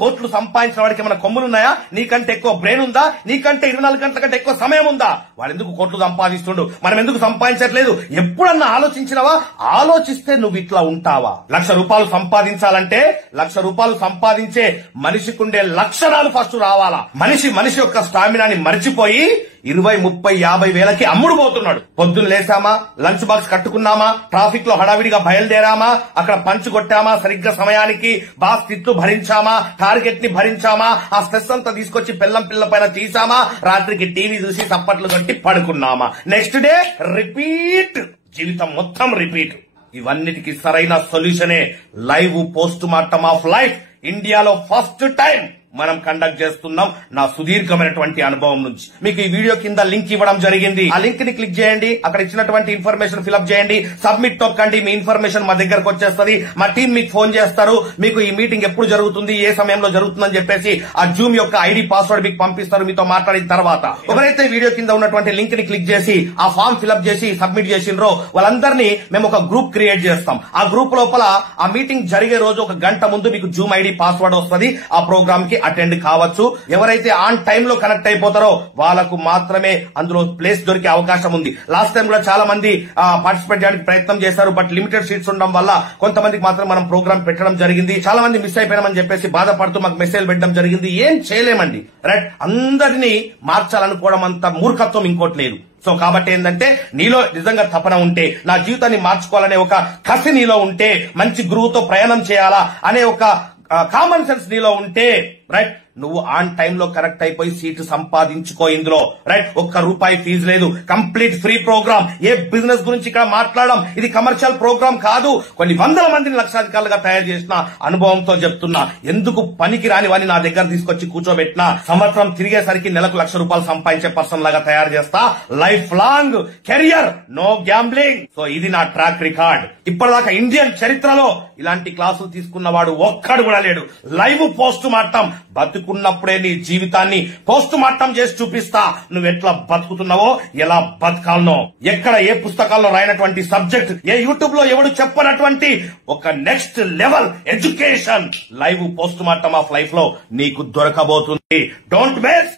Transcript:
కోట్లు సంపాదించిన వాడికి ఏమైనా కొమ్ములున్నాయా? నీకంటే ఎక్కువ బ్రెయిన్ ఉందా? నీకంటే 24 గంటల కంటే ఎక్కువ సమయం ఉందా? వాడు ఎందుకు కోట్లు సంపాదిస్తుండు, మనం ఎందుకు సంపాదించట్లేదు? ఎప్పుడన్నా ఆలోచించినవా? ఆలోచిస్తే నువ్వు ఇట్లా ఉంటావా? 1,00,000 రూపాయలు సంపాదించాలంటే 1,00,000 రూపాయలు సంపాదించే మనిషికుండే లక్షణాలు ఫస్ట్ రావాలా. మనిషి యొక్క స్టామినాని మర్చిపోయి 20, 30, 50 వేలకి అమ్ముడు పోతున్నాడు. పొద్దున్న లేసామా, లంచ్ బాక్స్ కట్టుకున్నామా, ట్రాఫిక్ లో హడావిడిగా బయలుదేరామా, అక్కడ పంచు కొట్టామా, సరిగ్గా సమయానికి బాస్ తిట్లు భరించామా, టార్గెట్ ని భరించామా, ఆ స్ట్రెస్ అంతా తీసుకొచ్చి పిల్ల పైన తీసామా, రాత్రికి టీవీ చూసి చప్పట్లు కొట్టి పడుకున్నామా, నెక్స్ట్ డే రిపీట్, జీవితం మొత్తం రిపీట్. ఇవన్నిటికి సరైన సొల్యూషనే live post mortem of life. ఇండియాలో ఫస్ట్ టైం మనం కండక్ట్ చేస్తున్నాం. నా సుదీర్ఘమైనటువంటి అనుభవం నుంచి మీకు ఈ వీడియో కింద లింక్ ఇవ్వడం జరిగింది. ఆ లింక్ ని క్లిక్ చేయండి, అక్కడ ఇచ్చినటువంటి ఇన్ఫర్మేషన్ ఫిల్అప్ చేయండి, సబ్మిట్ తొక్కండి, మీ ఇన్ఫర్మేషన్ మా దగ్గరకు వచ్చేస్తుంది. మా టీం మీకు ఫోన్ చేస్తారు, మీకు ఈ మీటింగ్ ఎప్పుడు జరుగుతుంది, ఏ సమయంలో జరుగుతుందని చెప్పేసి ఆ జూమ్ యొక్క ఐడి పాస్వర్డ్ మీకు పంపిస్తారు. మీతో మాట్లాడిన తర్వాత ఎవరైతే వీడియో కింద ఉన్నటువంటి లింక్ ని క్లిక్ చేసి ఆ ఫామ్ ఫిల్అప్ చేసి సబ్మిట్ చేసిండ్రో వాళ్ళందరినీ మేము ఒక గ్రూప్ క్రియేట్ చేస్తాం. ఆ గ్రూప్ లోపల ఆ మీటింగ్ జరిగే రోజు 1 గంట ముందు మీకు జూమ్ ఐడి పాస్వర్డ్ వస్తుంది. ఆ ప్రోగ్రామ్ కి అటెండ్ కావచ్చు. ఎవరైతే ఆన్ టైమ్ లో కనెక్ట్ అయిపోతారో వాళ్ళకు మాత్రమే అందులో ప్లేస్ దొరికే అవకాశం ఉంది. లాస్ట్ టైం కూడా చాలా మంది పార్టిసిపేట్ చేయడానికి ప్రయత్నం చేశారు, బట్ లిమిటెడ్ సీట్స్ ఉండడం వల్ల కొంతమందికి మాత్రం మనం ప్రోగ్రామ్ పెట్టడం జరిగింది. చాలా మంది మిస్ అయిపోయినామని చెప్పేసి బాధపడుతూ మాకు మెసేజ్ పెట్టడం జరిగింది. ఏం చేయలేమండి, రైట్? అందరినీ మార్చాలనుకోవడం అంత మూర్ఖత్వం ఇంకోటి లేదు. సో కాబట్టి ఏంటంటే నీలో నిజంగా తపన ఉంటే, నా జీవితాన్ని మార్చుకోవాలనే ఒక కసి నీలో ఉంటే, మంచి గురువుతో ప్రయాణం చేయాలా అనే ఒక కామన్ సెన్స్ నీలో ఉంటే, రైట్, నువ్వు ఆన్ టైమ్ లో కరెక్ట్ అయిపోయి సీటు సంపాదించుకో ఇందులో, రైట్? ₹1 ఫీజు లేదు, కంప్లీట్ ఫ్రీ ప్రోగ్రామ్. ఏ బిజినెస్ గురించి ఇక్కడ మాట్లాడడం, ఇది కమర్షియల్ ప్రోగ్రామ్ కాదు. కొన్ని వందల మందిని లక్షాధికారులుగా తయారు చేసిన అనుభవంతో చెప్తున్నా. ఎందుకు పనికి రాని వాడిని నా దగ్గర తీసుకొచ్చి కూర్చోబెట్టినా సంవత్సరం తిరిగేసరికి నెలకు ₹1,00,000 సంపాదించే పర్సన్ లాగా తయారు చేస్తా. Life long career, no gambling. So ఇది నా ట్రాక్ రికార్డ్. ఇప్పటిదాకా ఇండియన్ చరిత్రలో ఇలాంటి క్లాసులు తీసుకున్నవాడు ఒక్కడు కూడా లేడు. లైవ్ పోస్ట్ మార్టం, బతుకున్నప్పుడే నీ జీవితాన్ని పోస్ట్ మార్టం చేసి చూపిస్తా. నువ్వు ఎట్లా బతుకుతున్నావో, ఎలా బతకాలనో, ఎక్కడ ఏ పుస్తకాల్లో రాయనటువంటి సబ్జెక్ట్, ఏ యూట్యూబ్ లో ఎవడు చెప్పనటువంటి ఒక next level education live post mortem of life లో నీకు దొరకబోతుంది. Don't miss.